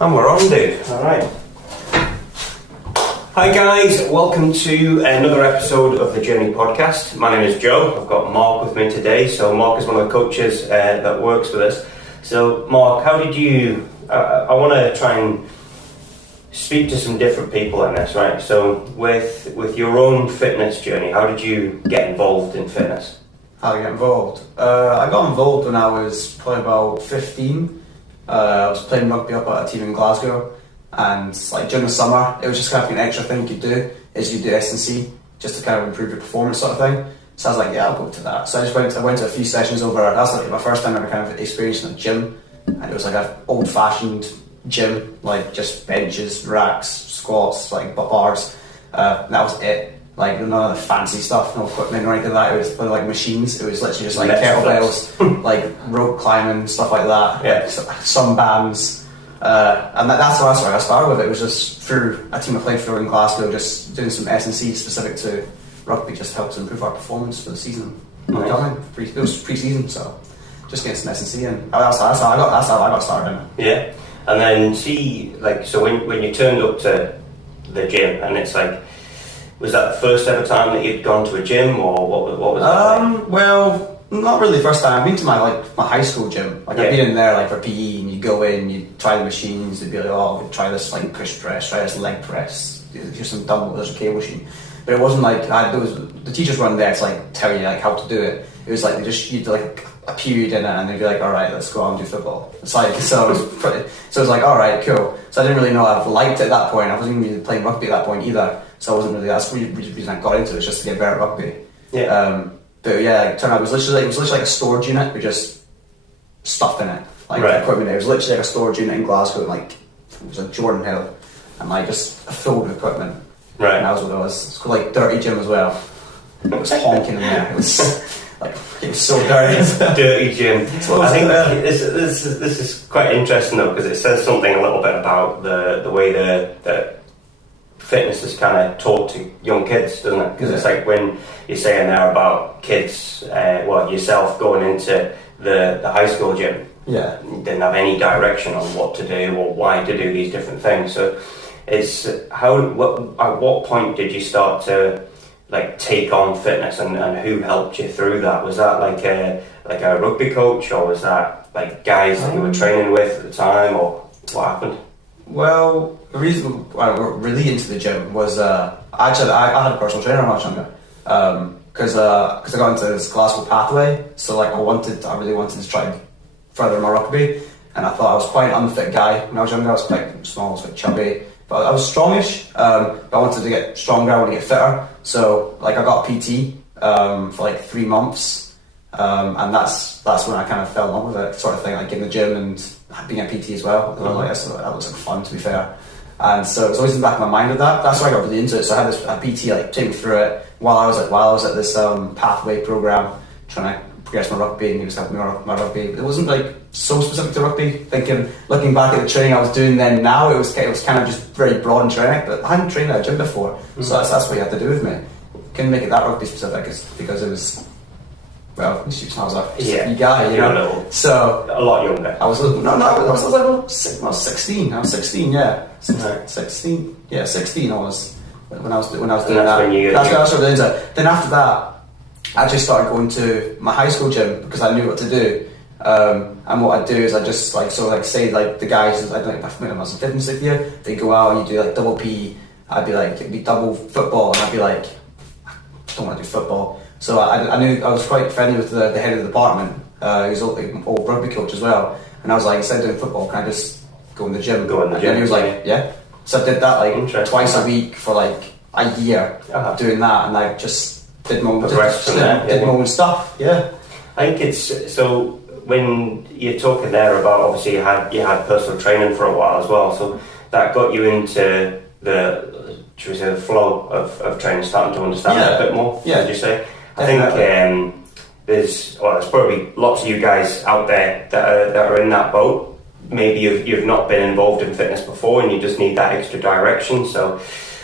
And we're on, dude. Alright. Hi guys, welcome to another episode of the Journey podcast. My name is Joe. I've got Mark with me today. So Mark is one of the coaches that works with us. So Mark, how did you... I want to try and speak to some different people in this, right? So with your own fitness journey, how did you get involved in fitness? How did I get involved? I got involved when I was probably about 15. I was playing rugby up at a team in Glasgow, and like during the summer, it was just kind of an extra thing you could do, is you do S&C just to kind of improve your performance sort of thing. So I was like, yeah, I'll go to that. So I went to a few sessions over. That was like my first time ever kind of experiencing a gym, and it was like an old-fashioned gym, like just benches, racks, squats, like bars. That was it. Like none of the fancy stuff, no equipment or anything like that. It was like machines. It was literally just like kettlebells, like rope climbing, stuff like that. Yeah. Like some bands. And that's where I started with it. It was just through a team I played for in Glasgow, just doing some S&C specific to rugby, just helped to improve our performance for the season. Nice. It was pre-season, so just getting some S&C, and that's how I got started in it. Yeah. And then so when you turned up to the gym, and it's like, was that the first ever time that you'd gone to a gym, or what was that like? Well, not really the first time. I've been to my high school gym. I've been in there like for PE, and you go in, you try the machines, you'd be like, oh, try this like push press, try this leg press, here's some dumbbells, there's a cable machine. But it wasn't like the teachers weren't there to like tell you like how to do it. It was like you'd like a period in it, and they'd be like, all right, let's go out and do football. It's like so it was like, all right, cool. So I didn't really know I liked it at that point. I wasn't even really playing rugby at that point either. So I wasn't really. That's the reason I got into it, just to get better at rugby. Yeah. But yeah, it turned out it was literally like a storage unit with just stuff in it, like equipment. It was literally like a storage unit in Glasgow, like it was like Jordan Hill, and like just filled with equipment. Right. And that was what it was. It's called like Dirty Gym as well. It was honking in there. It was like it was so dirty. Dirty gym. I think this is quite interesting though, because it says something a little bit about the way that fitness is kind of taught to young kids, doesn't it? Because it's like when you're saying there about kids, yourself going into the high school gym, you didn't have any direction on what to do or why to do these different things. So it's at what point did you start to like take on fitness, and who helped you through that? Was that like a rugby coach, or was that like guys that you were training with at the time, or what happened? Well, the reason I got really into the gym was I had a personal trainer when I was younger, because I got into this Glasgow pathway. So like I really wanted to try and further my rugby, and I thought I was quite an unfit guy when I was younger. I was quite small, I was quite chubby, but I was strongish. But I wanted to get stronger, I wanted to get fitter. So like I got PT for like 3 months, and that's when I kind of fell in love with it, sort of thing, like in the gym and being a PT as well. And I was like, that looks like fun, to be fair. And so it's always in the back of my mind of that. That's why I got really into it. So I had a PT like take me through it while I was at this pathway program, trying to progress my rugby, and he was helping me with my rugby. It wasn't like so specific to rugby. Looking back at the training I was doing then, now it was kind of just very broad and generic. But I hadn't trained at a gym before, so that's what you had to do with me. Couldn't make it that rugby specific, because it was. Well, I was a guy, you know. So a lot younger. I was like 16. I was 16, yeah. 16, yeah, 16. I was when I was doing that. That's when I started doing it. Then after that, I just started going to my high school gym because I knew what to do. And what I'd do is I just say the guys, I don't know if I was in 5th and 6th year, they go out and you do like double PE. I'd be like, it'd be double football, and I'd be like, I don't want to do football. So I knew I was quite friendly with the head of the department. He was an old rugby coach as well, and I was like, instead of doing football, can I just go in the gym? And he was like, yeah. So I did that like twice a week for like a year, doing that, and I just did my own stuff. Yeah. I think it's so when you're talking there about, obviously you had personal training for a while as well, so that got you into the flow of training, starting to understand it a bit more. Yeah. Did you say? I think there's probably lots of you guys out there that are in that boat. Maybe you've not been involved in fitness before, and you just need that extra direction. So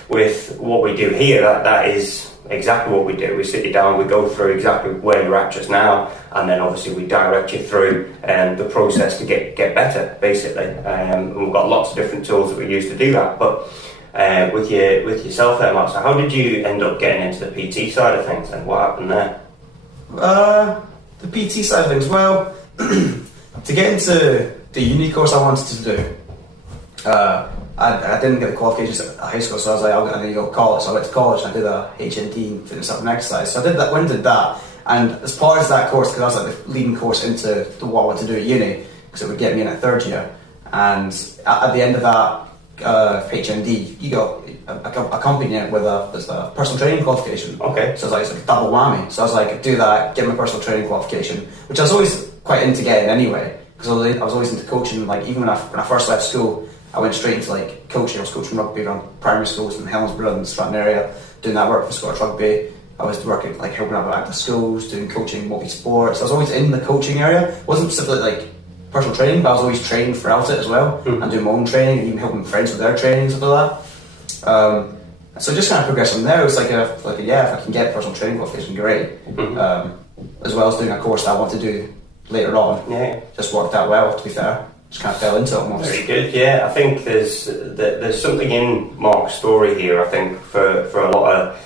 with what we do here, that is exactly what we do. We sit you down, we go through exactly where you're at just now, and then obviously we direct you through the process to get better, basically. And we've got lots of different tools that we use to do that. But with yourself there, Mark, so how did you end up getting into the PT side of things, and what happened there? The PT side of things, well, to get into the uni course I wanted to do, I didn't get the qualifications at high school, so I was like, I need to go to college. So I went to college and I did a HND in fitness, health and exercise. So I did that, went and did that, and as part of that course, because I was like the leading course into what I wanted to do at uni, because it would get me in at third year, and at the end of that HND, you got accompany it with a personal training qualification. Okay. So it's like a double whammy. So I was like, do that, get my personal training qualification, which I was always quite into getting anyway, because I was always into coaching. Like even when I first left school, I went straight into like coaching. I was coaching rugby around primary schools in Helensburgh and Stratton area, doing that work for Scottish Rugby. I was working like helping out with active schools, doing coaching, multi-sports. I was always in the coaching area. It wasn't specifically like personal training, but I was always training throughout it as well, and doing my own training and even helping friends with their training and stuff like that. So just kind of progressed from there. It was like if I can get personal training qualification, great. As well as doing a course that I want to do later on. Yeah, just worked out well. To be fair, just kind of fell into it almost. Very good. Yeah, I think there's something in Mark's story here. I think for a lot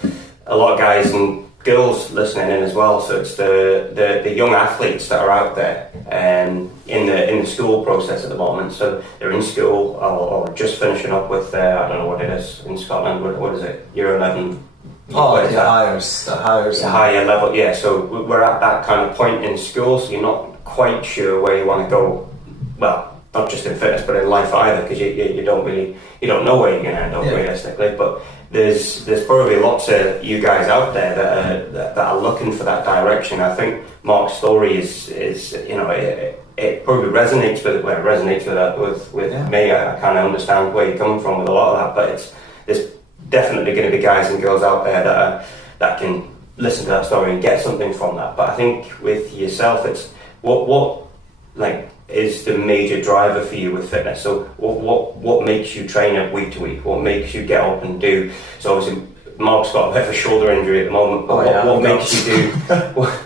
of guys and girls listening in as well. So it's the young athletes that are out there in the school process at the moment. So they're in school or just finishing up with I don't know what it is in Scotland. What is it? Year 11. Oh, the hires. The higher level. Yeah. So we're at that kind of point in school. So you're not quite sure where you want to go. Well, not just in fitness, but in life either, because you don't know where you're going to end up realistically. But there's probably lots of you guys out there that are looking for that direction. I think Mark's story is it probably resonates with me. I kind of understand where you're coming from with a lot of that, but there's definitely going to be guys and girls out there that can listen to that story and get something from that. But I think with yourself, it's what is the major driver for you with fitness? So what makes you train it week to week? What makes you get up and do? So obviously Mark's got a bit of a shoulder injury at the moment, but what makes you do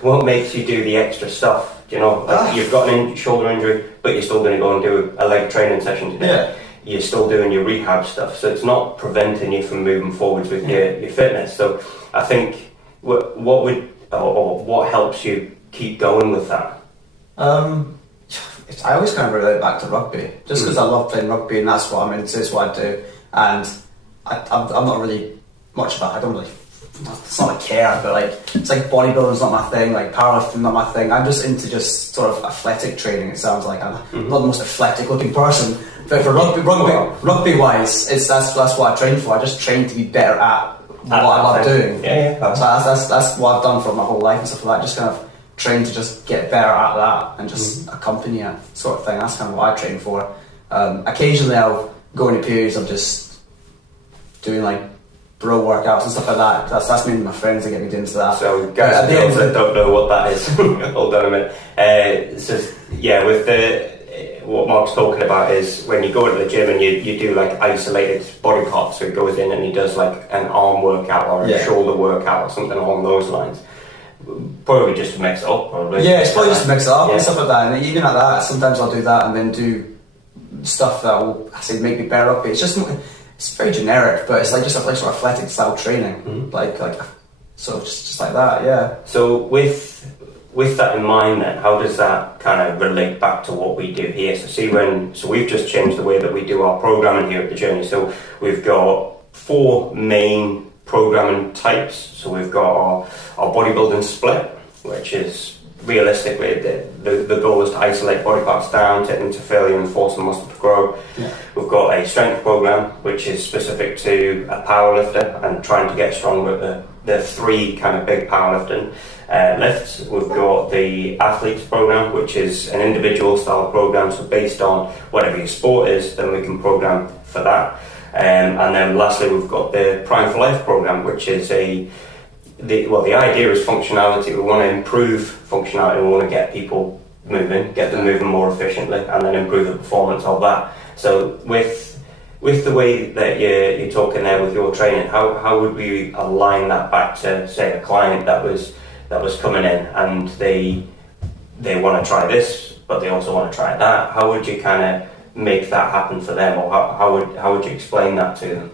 what makes you do the extra stuff? You know, you've got an shoulder injury, but you're still going to go and do a leg training session today. Yeah. You're still doing your rehab stuff, so it's not preventing you from moving forwards with your fitness. So I think what helps you keep going with that? I always kind of relate back to rugby, just because I love playing rugby and that's what I'm into, it's what I do. And I'm not really much about, I don't really, it's not like care, but like, it's like bodybuilding's not my thing, like powerlifting not my thing. I'm just into just sort of athletic training, it sounds like. I'm not the most athletic looking person, but for rugby wise, that's what I train for. I just train to be better at what I love doing. Yeah. So that's what I've done for my whole life and stuff like that, just kind of train to just get better at that and just accompany it sort of thing. That's kind of what I train for. Occasionally I'll go into periods of just doing like bro workouts and stuff like that. That's mainly my friends that get me into that. So guys and girls that don't know what that is, hold on a minute. With what Mark's talking about is when you go to the gym and you do like isolated body parts. So he goes in and he does like an arm workout or a shoulder workout or something along those lines. Probably just to mix it up, probably. Yeah, it's probably just to mix it up and stuff like that. And even at that, sometimes I'll do that and then do stuff that will, I say, make me better up. It's very generic, but it's like just a sort of athletic style training, like sort of just like that. Yeah. So with that in mind, then, how does that kind of relate back to what we do here? So we've just changed the way that we do our programming here at the Journey. So we've got 4 main programming types. So we've got our bodybuilding split, which is realistically the goal is to isolate body parts down, take them to failure and force the muscle to grow. Yeah. We've got a strength program, which is specific to a powerlifter and trying to get stronger at the 3 kind of big powerlifting lifts. We've got the athletes program, which is an individual style program. So based on whatever your sport is, then we can program for that. And then lastly, we've got the Prime for Life program, which is the idea is functionality. We want to improve functionality. We want to get people moving, get them moving more efficiently, and then improve the performance of that. So with with the way that you're talking there with your training, how would we align that back to, say, a client that was coming in and they want to try this, but they also want to try that? How would you kind of make that happen for them, or how would you explain that to them?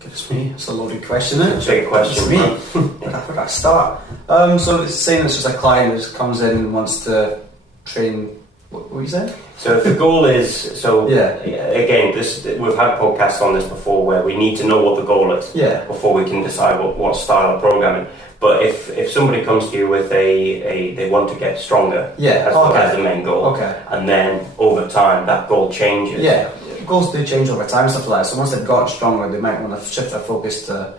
Goodness me, it's a loaded question, isn't it? It's a big question. Me. Where do I start? So it's saying it's just a client who comes in and wants to train. What were you saying? So if the goal is, again, we've had podcasts on this before where we need to know what the goal is before we can decide what style of programming. But if somebody comes to you with they want to get stronger as the main goal, and then over time that goal changes. Yeah, goals do change over time, stuff like that. So once they've gotten stronger, they might want to shift their focus to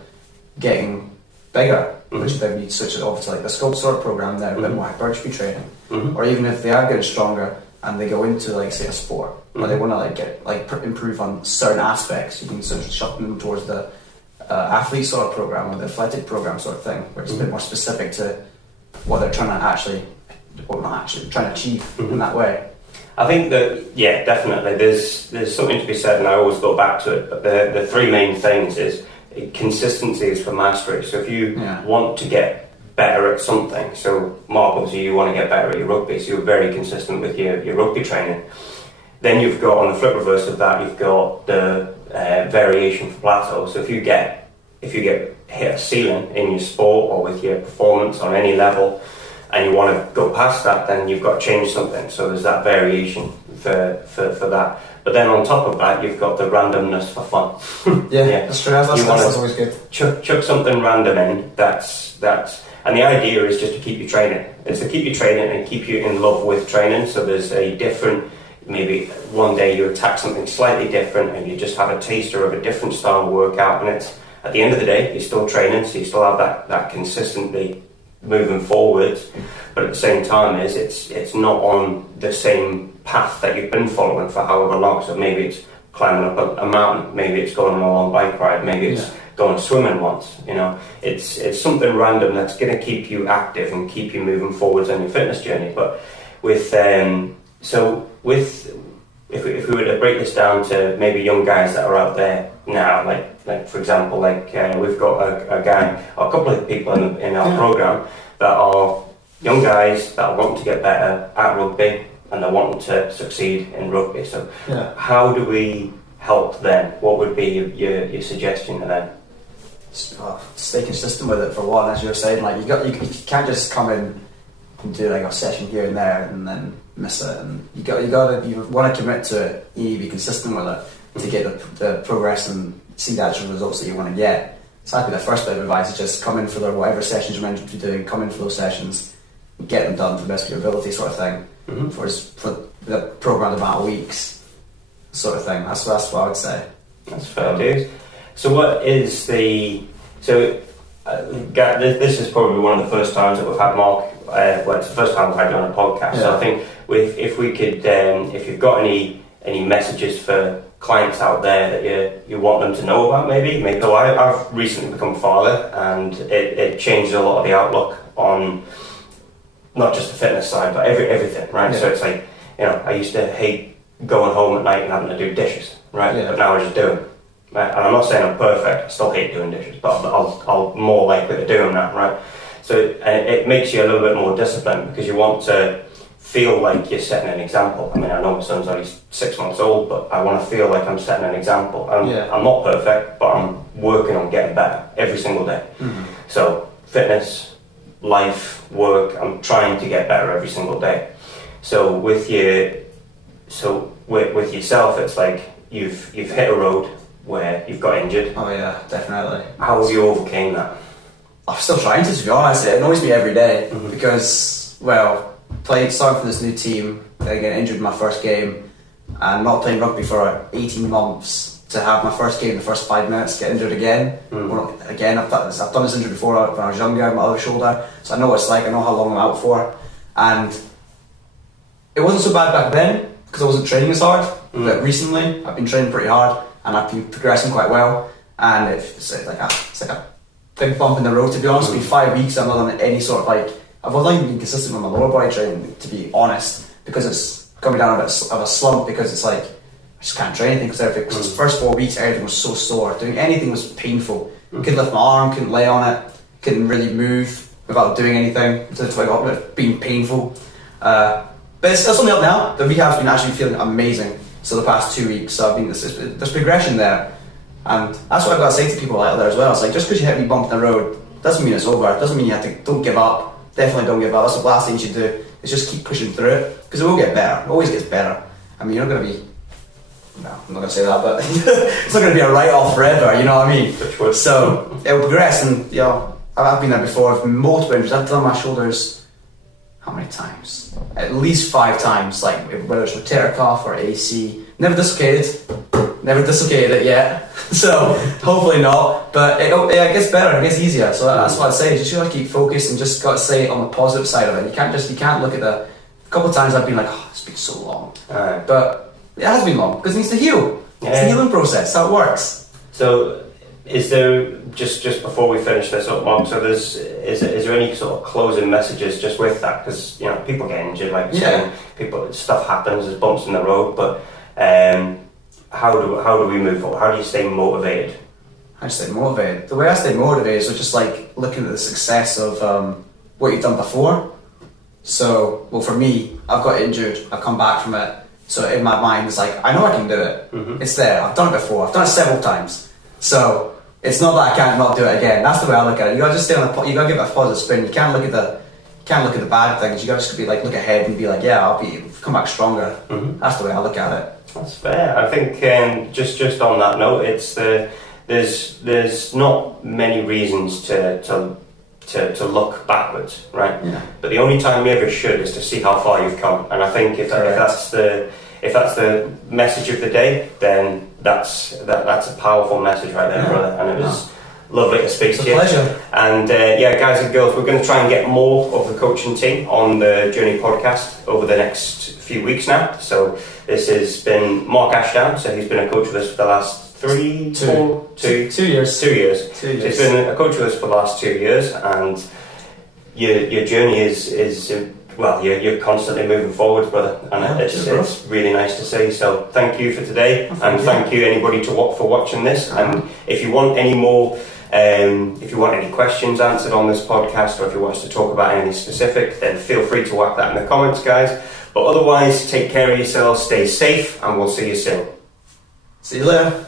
getting bigger, which then you switch it over to like the scope sort of program there, a bit more hypertrophy training. Or even if they are getting stronger and they go into like say a sport, or they want to improve on certain aspects, you can sort of shift them towards the athlete sort of program or the athletic program sort of thing, where it's a bit more specific to what they're trying to achieve in that way. I think that definitely there's something to be said, and I always go back to it. But the three main things is consistency is for mastery. So if you want to get better at something, so Mark, obviously you want to get better at your rugby, so you're very consistent with your rugby training. Then you've got, on the flip reverse of that, you've got the variation for plateau. So if you get hit a ceiling in your sport or with your performance on any level, and you want to go past that, then you've got to change something. So there's that variation for that. But then on top of that, you've got the randomness for fun. That's true. That's always good. Chuck something random in. That's and the idea is just to keep you training. It's to keep you training and keep you in love with training. So there's a different. Maybe one day you attack something slightly different, and you just have a taster of a different style of workout. And it's at the end of the day, you're still training, so you still have that consistently moving forwards, but at the same time it's not on the same path that you've been following for however long. So maybe it's climbing up a mountain, maybe it's going on a long bike ride, maybe it's going swimming once. It's something random that's going to keep you active and keep you moving forwards on your fitness journey. But if we were to break this down to maybe young guys that are out there now, like for example, we've got a couple of people in our program that are young guys that are wanting to get better at rugby and they're wanting to succeed in rugby. So how do we help them? What would be your suggestion to them? Stay consistent with it for one, as you were saying. Like you can't just come in and do like a session here and there and then miss it. And you want to commit to it. You need to be consistent with it to get the progress and see the actual results that you want to get. So that'd be the first bit of advice: is just come in for whatever sessions you're meant to be doing. Come in for those sessions, get them done to the best of your ability, sort of thing. For the program amount of weeks, sort of thing. That's what I would say. That's fair dues. So what is this is probably one of the first times that we've had Mark. It's the first time we've had you on a podcast. So I think if we could, if you've got any messages for clients out there that you want them to know about, maybe. I've recently become a father, and it changed a lot of the outlook on not just the fitness side, but everything, right? Yeah. So it's like, I used to hate going home at night and having to do dishes, right? Yeah. But now I just do them. Right? And I'm not saying I'm perfect, I still hate doing dishes, but I'll more likely to do them now, right? So it makes you a little bit more disciplined because you want to feel like you're setting an example. I mean, I know my son's only 6 months old, but I want to feel like I'm setting an example. I'm not perfect, but I'm working on getting better every single day. So fitness, life, work, I'm trying to get better every single day. So with yourself, it's like you've hit a road where you've got injured. Oh yeah, definitely. How have you overcame that? I'm still trying to be honest. It annoys me every day because, starting for this new team, I get injured in my first game, and not playing rugby for 18 months to have my first game in the first 5 minutes, get injured again. Again, I've done this injury before when I was younger, my other shoulder, so I know what it's like, I know how long I'm out for. And it wasn't so bad back then because I wasn't training as hard, but recently I've been training pretty hard and I've been progressing quite well, and it's like a big bump in the road, to be honest. It's been 5 weeks, I've not done any sort of I've not even been consistent with my lower body training, to be honest, because it's coming down a bit of a slump, because it's like I just can't try anything because the first 4 weeks everything was so sore. Doing anything was painful. Couldn't lift my arm, couldn't lay on it, couldn't really move without doing anything. So I got it being painful. But it's only up now. The rehab's been actually feeling amazing. So the past 2 weeks, so there's progression there. And that's what I've got to say to people out there as well. It's like, just because you hit me bump in the road doesn't mean it's over. It doesn't mean you have to, don't give up. Definitely don't give up. That's the last thing you should do, is just keep pushing through it, because it will get better. It always gets better. I mean, you're not going to be, no, I'm not going to say that, but it's not going to be a write-off forever, you know what I mean? So it will progress, and you know, I've been there before. I've multiple injuries. I've done my shoulders, how many times? At least 5 times, like whether it's rotator cuff or AC. Never dislocated it yet, so hopefully not, but it gets better, it gets easier, so that's what I'd say. You just gotta keep focused and just gotta say it on the positive side of it. You can't look at a couple of times I've been like, oh, it's been so long, but it has been long, because it needs to heal. It's a healing process, that's how it works. So is there, just before we finish this up, Mark, so is there any sort of closing messages just with that? Because, you know, people get injured, like you're saying, stuff happens, there's bumps in the road, but how do we move forward? How do you stay motivated? How do you stay motivated? The way I stay motivated is just like looking at the success of what you've done before. So, well, for me, I've got injured, I've come back from it, so in my mind it's like, I know I can do it. It's there, I've done it before, I've done it several times. So it's not that I can't not do it again. That's the way I look at it. You gotta just stay on you gotta give it a positive spin. You can't look at the bad things. You gotta just be like, look ahead and be like, yeah, I'll come back stronger. That's the way I look at it. That's fair. I think just on that note, it's there's not many reasons to look backwards, right? Yeah. But the only time you ever should is to see how far you've come. And I think if that's the message of the day, then that's a powerful message right there, brother. And it was lovely to speak to you. It's a pleasure. And guys and girls, we're going to try and get more of the coaching team on the Journey podcast over the next few weeks now. So this has been Mark Ashdown. So he's been a coach with us for the last 2 years. 2 years. So he's been a coach with us for the last 2 years, and your journey is well, you're constantly moving forward, brother, and it's really nice to see. So thank you for today, and thank you anybody for watching this. And if you want any more, if you want any questions answered on this podcast, or if you want us to talk about anything specific, then feel free to whack that in the comments, guys. But otherwise, take care of yourselves, stay safe, and we'll see you soon. See you later.